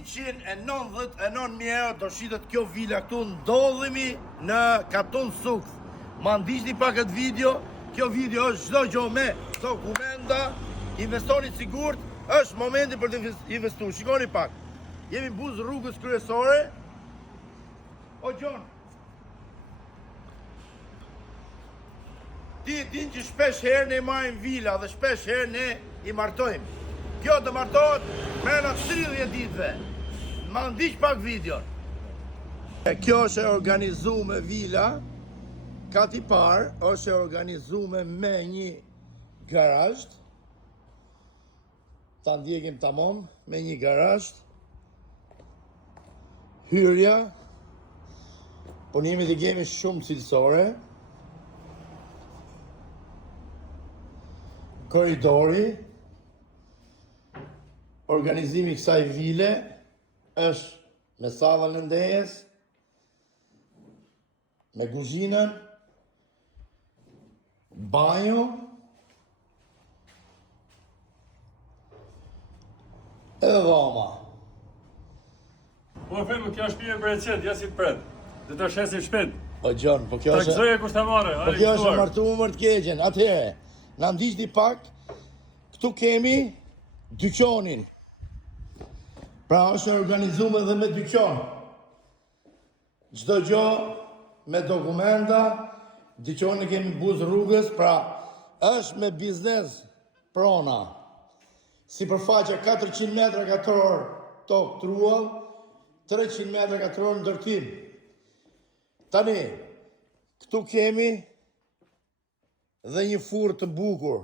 199.000 euro do shitet kjo vila këtu, ndodhemi në Katun Sukth. Ma ndiqni pa këtë video, kjo video është çdo gjë me dokumenta, investoni sigurt, është momenti për të investuar. Shikoni pak, jemi buz rrugës kryesore. O Gjon, ti din që shpesh herë ne marrim vila dhe shpesh herë ne i martojmë. Kjo të martohet mrena 30 ditëve. Ma ndiq pak videon. Kjo është e organizuar me vila. Kati parë është e organizuar me një garazh. Ta ndjekim tamam me një garazh. Hyrja. Punimit i kemi shumë cilësore. Korridori. Organizimi kësaj vile është me sallën e ndejes, me kuzhinën, banjo, edhe dhoma. Po them, kjo është shtëpia për qet, ja si pret. Dhe të shesim shpejt. Po Gjon, po kjo është. Taksoja kushtamare, Po kjo është martuar të keqen. Atëherë, na ndiqni pak. Këtu kemi dyqonin. Pra është organizuar edhe me dyqon. Çdo gjë me dokumenta, dyqonin kemi buz rrugës, pra është me biznes prona. Sipërfaqe 400 metra katror tokë truall, 300 metra katror ndërtim. Tani, këtu kemi dhe një furrë të bukur.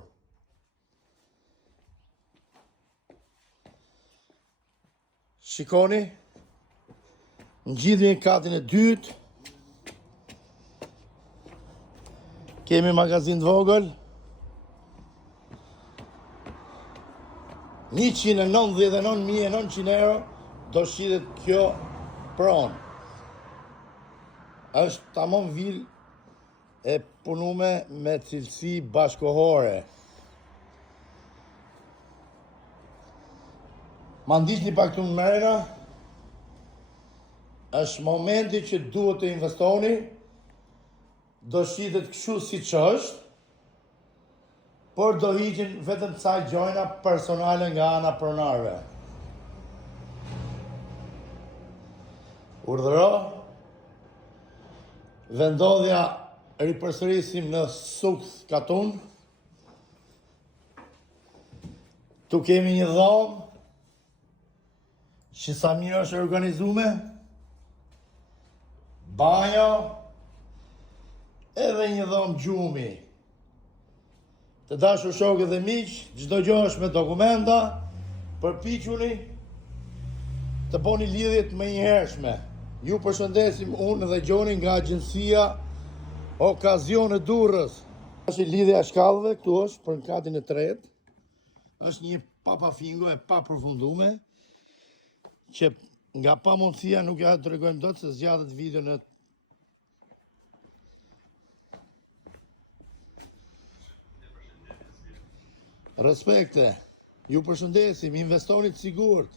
Shikoni, ngjidhni katin e dytë. Kemi magazin të vogël. 199.900 euro do shitet kjo pronë. Është tamam vilë e punume me cilësi bashkohore. Ma ndiqni pak të mrena, është momenti që duhet të investoni, do shitet kështu si që është, por do hiqen vetëm ca gjojna personale nga ana pronarëve. Urdhëro, vendodhja ripërsërisim në Sukth Katun. Tu kemi një dhomë, që sa mirë është organizuar, banjo, edhe një dhomë gjumi. Të dashur shokë dhe miq, çdo gjë është me dokumenta, përpiquni të bëni lidhjet më njëhershme. Ju përshëndesim unë dhe Gjoni nga agjencia Okazione Durrës. Është lidhja e shkallëve, këtu është për në katin e tretë. Është një papafingo e papërfunduar, që nga pamundësia nuk ja të regojmë dot se zgjatet video në respekte. Ju përshëndesim, investonit sigurt.